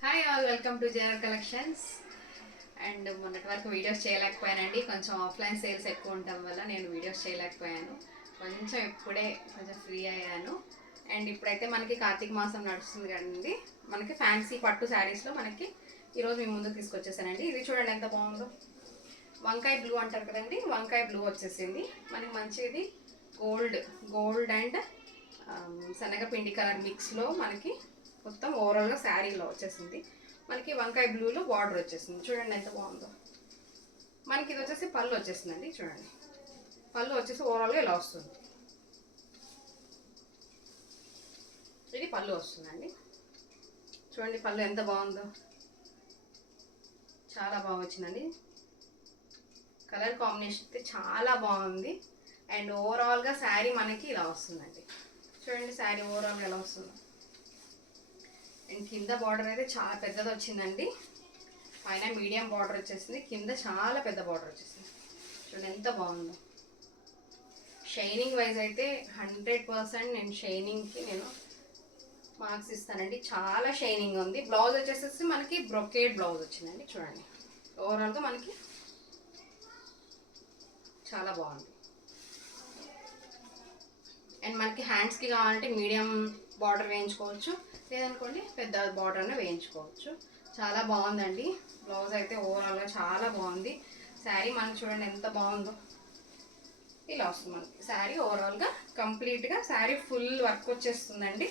Hi all, welcome to JR collections. And మొన్నటి వరకు videos చేయలేకపోయానండి. కొంచెం ఆఫ్లైన్ సేల్స్ ఎక్కువ ఉండటం వల్ల నేను వీడియోస్ చేయలేకపోయాను. కొంచెం ఇప్పుడే కొంచెం ఫ్రీ అయ్యాను. అండ్ ఇప్పుడైతే మనకి కార్తీక మాసం నడుస్తుంది కదండి. మనకి ఫ్యాన్సీ పట్టు శారీస్లో మనకి ఈరోజు మీ ముందుకు తీసుకొచ్చేసానండి. ఇది చూడండి ఎంత బాగుందో. వంకాయ బ్లూ అంటారు కదండి, వంకాయ బ్లూ వచ్చేసింది మనకి. మంచిది గోల్డ్ అండ్ శనగపిండి కలర్ మిక్స్లో మనకి మొత్తం ఓవరాల్గా శారీలో వచ్చేసింది. మనకి వంకాయ బ్లూలో బార్డర్ వచ్చేసింది. చూడండి ఎంత బాగుందో. మనకి ఇది వచ్చేసి పళ్ళు వచ్చేసిందండి. చూడండి పళ్ళు వచ్చేసి ఓవరాల్గా ఇలా వస్తుంది. ఇది పళ్ళు వస్తుందండి. చూడండి పళ్ళు ఎంత బాగుందో, చాలా బాగా వచ్చిందండి. కలర్ కాంబినేషన్ అయితే చాలా బాగుంది. అండ్ ఓవరాల్గా శారీ మనకి ఇలా వస్తుందండి. చూడండి శారీ ఓవరాల్గా ఎలా వస్తుందో. అండ్ కింద బార్డర్ అయితే చాలా పెద్దది వచ్చిందండి. పైన మీడియం బార్డర్ వచ్చేసింది, కింద చాలా పెద్ద బార్డర్ వచ్చేసింది. చూడండి ఎంత బాగుందో. షైనింగ్ వైజ్ అయితే 100% నేను షైనింగ్కి మార్క్స్ ఇస్తానండి. చాలా షైనింగ్ ఉంది. బ్లౌజ్ వచ్చేసేసి మనకి బ్రొకేడ్ బ్లౌజ్ వచ్చిందండి. చూడండి ఓవరాల్గా మనకి చాలా బాగుంది. అండ్ మనకి హ్యాండ్స్కి కావాలంటే మీడియం బార్డర్ వేయించుకోవచ్చు, లేదనుకోండి పెద్ద బార్డర్ అనే వేయించుకోవచ్చు. చాలా బాగుందండి. బ్లౌజ్ అయితే ఓవరాల్గా చాలా బాగుంది. శారీ మనకి చూడండి ఎంత బాగుందో. ఇలా వస్తుంది మనకి శారీ ఓవరాల్గా కంప్లీట్గా. శారీ ఫుల్ వర్క్ వచ్చేస్తుందండి.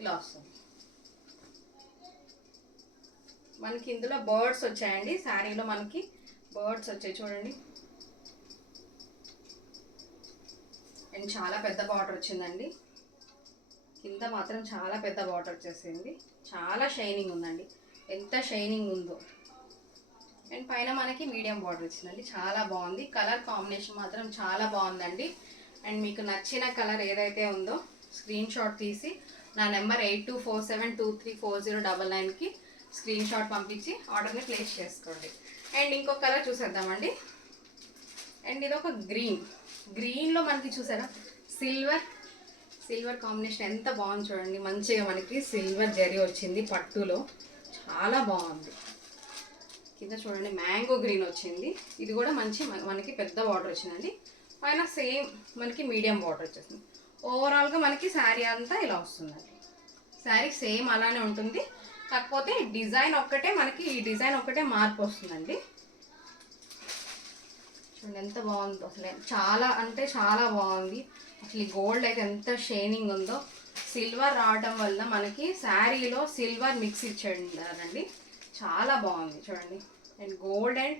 ఇలా వస్తుంది మనకి. ఇందులో బర్డ్స్ వచ్చాయండి. శారీలో మనకి బర్డ్స్ వచ్చాయి చూడండి. అండ్ చాలా పెద్ద బార్డర్ వచ్చిందండి. కింద మాత్రం చాలా పెద్ద బార్డర్ వచ్చేసింది. చాలా షైనింగ్ ఉందండి, ఎంత షైనింగ్ ఉందో. అండ్ పైన మనకి మీడియం బార్డర్ వచ్చిందండి. చాలా బాగుంది. కలర్ కాంబినేషన్ మాత్రం చాలా బాగుందండి. అండ్ మీకు నచ్చిన కలర్ ఏదైతే ఉందో స్క్రీన్ షాట్ తీసి నా నెంబర్ 8247234099కి స్క్రీన్ షాట్ పంపించి ఆర్డర్ని ప్లేస్ చేసుకోండి. అండ్ ఇంకొక కలర్ చూసేద్దామండి. అండ్ ఇది ఒక గ్రీన్లో మనకి చూసారా సిల్వర్ కాంబినేషన్ ఎంత బాగుంది చూడండి. మంచిగా మనకి సిల్వర్ జరీ వచ్చింది పట్టులో, చాలా బాగుంది. కింద చూడండి మ్యాంగో గ్రీన్ వచ్చింది. ఇది కూడా మంచి మనకి పెద్ద బార్డర్ వచ్చిందండి. పైన సేమ్ మనకి మీడియం బార్డర్ వచ్చేసింది. ఓవరాల్గా మనకి శారీ అంతా ఇలా వస్తుందండి. శారీ సేమ్ అలానే ఉంటుంది, కాకపోతే డిజైన్ ఒక్కటే మనకి, ఈ డిజైన్ ఒక్కటే మార్పు వస్తుందండి. చూడండి ఎంత బాగుందో. అసలు చాలా అంటే చాలా బాగుంది. అసలు ఈ గోల్డ్ అయితే ఎంత షైనింగ్ ఉందో. సిల్వర్ రావడం వల్ల మనకి శారీలో సిల్వర్ మిక్స్ ఇచ్చారండి. చాలా బాగుంది చూడండి. అండ్ గోల్డ్ అండ్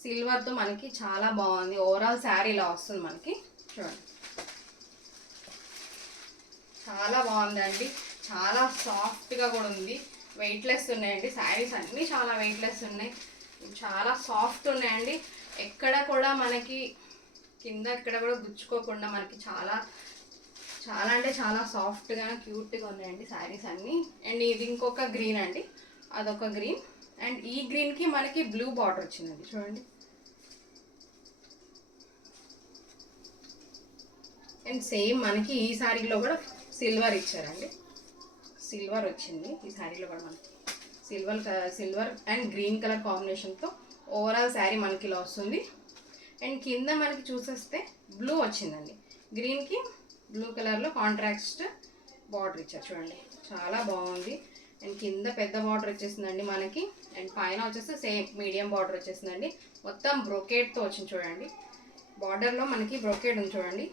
సిల్వర్తో మనకి చాలా బాగుంది. ఓవరాల్ శారీ ఇలా వస్తుంది మనకి. చూడండి చాలా బాగుందండి. చాలా సాఫ్ట్గా కూడా ఉంది. వెయిట్లెస్ ఉన్నాయండి. శారీస్ అన్నీ చాలా వెయిట్లెస్ ఉన్నాయి, చాలా సాఫ్ట్ ఉన్నాయండి. ఎక్కడ కూడా మనకి కింద ఎక్కడ కూడా గుచ్చుకోకుండా మనకి చాలా చాలా అంటే చాలా సాఫ్ట్గా క్యూట్గా ఉన్నాయండి శారీస్ అన్నీ. అండ్ ఇది ఇంకొక గ్రీన్ అండి, అదొక గ్రీన్. అండ్ ఈ గ్రీన్కి మనకి బ్లూ బార్డర్ వచ్చిందండి. చూడండి అండ్ సేమ్ మనకి ఈ శారీలో కూడా సిల్వర్ ఇచ్చారండి. సిల్వర్ వచ్చింది ఈ శారీలో కూడా మనకి. సిల్వర్ అండ్ గ్రీన్ కలర్ కాంబినేషన్తో ఓవరాల్ శారీ మనకి ఇలా వస్తుంది. అండ్ కింద మనకి చూసేస్తే బ్లూ వచ్చిందండి. గ్రీన్కి బ్లూ కలర్లో కాంట్రాస్ట్ బార్డర్ ఇచ్చారు చూడండి. చాలా బాగుంది. అండ్ కింద పెద్ద బార్డర్ వచ్చేసిందండి మనకి. అండ్ పైన వచ్చేసి సేమ్ మీడియం బార్డర్ వచ్చేసిందండి. మొత్తం బ్రొకేడ్తో వచ్చింది చూడండి. బార్డర్లో మనకి బ్రొకేడ్ ఉంది చూడండి.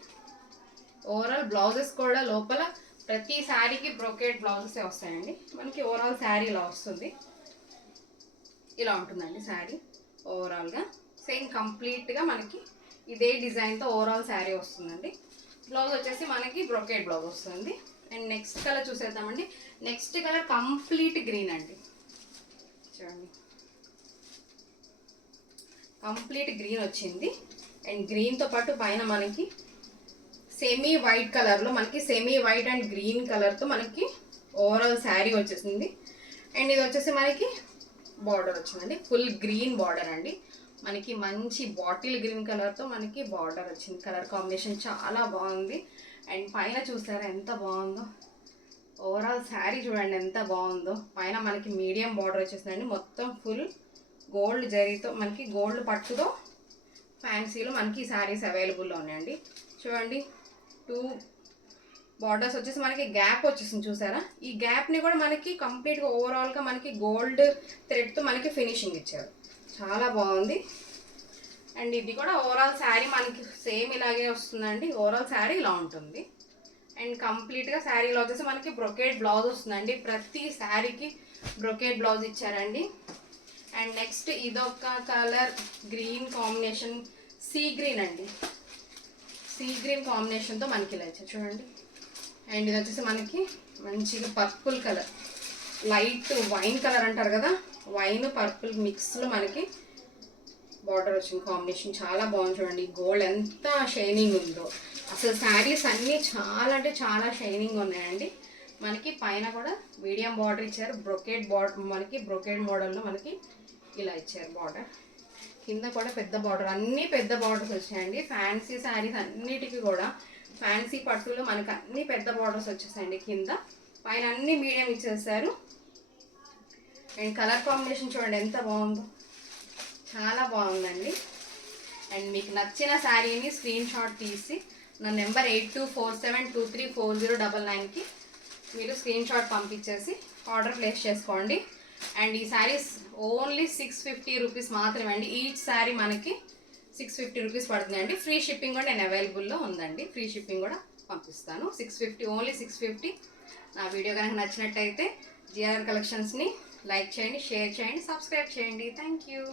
ఓవరాల్ బ్లౌజెస్ కూడా లోపల ప్రతి శారీకి బ్రొకేడ్ బ్లౌజెసే వస్తాయండి మనకి. ఓవరాల్ శారీ ఇలా వస్తుంది. ఇలా ఉంటుందండి శారీ ఓవరాల్గా. సేమ్ కంప్లీట్గా మనకి ఇదే డిజైన్తో ఓవరాల్ శారీ వస్తుందండి. బ్లౌజ్ వచ్చేసి మనకి బ్రొకేడ్ బ్లౌజ్ వస్తుంది. అండ్ నెక్స్ట్ కలర్ చూసేద్దామండి. నెక్స్ట్ కలర్ కంప్లీట్ గ్రీన్ అండి. చూడండి కంప్లీట్ గ్రీన్ వచ్చింది. అండ్ గ్రీన్తో పాటు పైన మనకి సెమీ వైట్ కలర్లో మనకి సెమీ వైట్ అండ్ గ్రీన్ కలర్తో మనకి ఓవరాల్ శారీ వచ్చేసింది. అండ్ ఇది వచ్చేసి మనకి బార్డర్ వచ్చిందండి. ఫుల్ గ్రీన్ బార్డర్ అండి మనకి. మంచి బాటిల్ గ్రీన్ కలర్తో మనకి బార్డర్ వచ్చింది. కలర్ కాంబినేషన్ చాలా బాగుంది. అండ్ పైన చూసారా ఎంత బాగుందో. ఓవరాల్ శారీ చూడండి ఎంత బాగుందో. పైన మనకి మీడియం బార్డర్ వచ్చేసిందండి, మొత్తం ఫుల్ గోల్డ్ జరీతో మనకి గోల్డ్ పట్టుతో ఫ్యాన్సీలో మనకి ఈ శారీస్ అవైలబుల్లో ఉన్నాయండి. చూడండి 2 బార్డర్స్ వచ్చేసి మనకి గ్యాప్ వచ్చేసింది చూసారా. ఈ గ్యాప్ని కూడా మనకి కంప్లీట్గా ఓవరాల్గా మనకి గోల్డ్ థ్రెడ్తో మనకి ఫినిషింగ్ ఇచ్చారు, చాలా బాగుంది. అండ్ ఇది కూడా ఓవరాల్ శారీ మనకి సేమ్ ఇలాగే వస్తుందండి. ఓవరాల్ శారీ ఇలా ఉంటుంది. అండ్ కంప్లీట్గా శారీలో వచ్చేసి మనకి బ్రొకేడ్ బ్లౌజ్ వస్తుందండి. ప్రతి శారీకి బ్రొకేడ్ బ్లౌజ్ ఇచ్చారండి. అండ్ నెక్స్ట్ ఇదొక colour green combination, sea green అండి, సీ గ్రీన్ కాంబినేషన్తో మనకి ఇలా ఇచ్చారు చూడండి. అండ్ ఇది వచ్చేసి మనకి మంచిగా purple colour, light wine colour అంటారు కదా, వైన్ పర్పుల్ మిక్స్లో మనకి బార్డర్ వచ్చింది కాంబినేషన్, చాలా బాగుంది చూడండి. గోల్డ్ ఎంత షైనింగ్ ఉందో అసలు. శారీస్ అన్నీ చాలా అంటే చాలా షైనింగ్ ఉన్నాయండి. మనకి పైన కూడా మీడియం బార్డర్ ఇచ్చారు, బ్రొకేడ్ బార్డర్ మనకి బ్రొకేడ్ మోడల్లో మనకి ఇలా ఇచ్చారు బార్డర్. కింద కూడా పెద్ద బార్డర్, అన్నీ పెద్ద బార్డర్స్ వచ్చాయండి. ఫ్యాన్సీ శారీస్ అన్నిటికీ కూడా ఫ్యాన్సీ పట్టులో మనకు అన్ని పెద్ద బార్డర్స్ వచ్చేసాయండి. కింద పైన అన్ని మీడియం ఇచ్చేసారు. అండ్ కలర్ కాంబినేషన్ చూడండి ఎంత బాగుందో, చాలా బాగుందండి. అండ్ మీకు నచ్చిన శారీని స్క్రీన్ షాట్ తీసి నా నెంబర్ 8247234099కి మీరు స్క్రీన్ షాట్ పంపించేసి ఆర్డర్ ప్లేస్ చేసుకోండి. అండ్ ఈ శారీస్ ఓన్లీ 650 రూపీస్ మాత్రమే అండి. ఈచ్ శారీ మనకి 650 రూపీస్ పడుతుందండి. ఫ్రీ షిప్పింగ్ కూడా నేను అవైలబుల్లో ఉందండి, ఫ్రీ షిప్పింగ్ కూడా పంపిస్తాను. 650, ఓన్లీ 650. నా వీడియో కనుక నచ్చినట్టయితే జిఆర్ కలెక్షన్స్ని లైక్ చేయండి, షేర్ చేయండి, సబ్స్క్రైబ్ చేయండి. Thank you.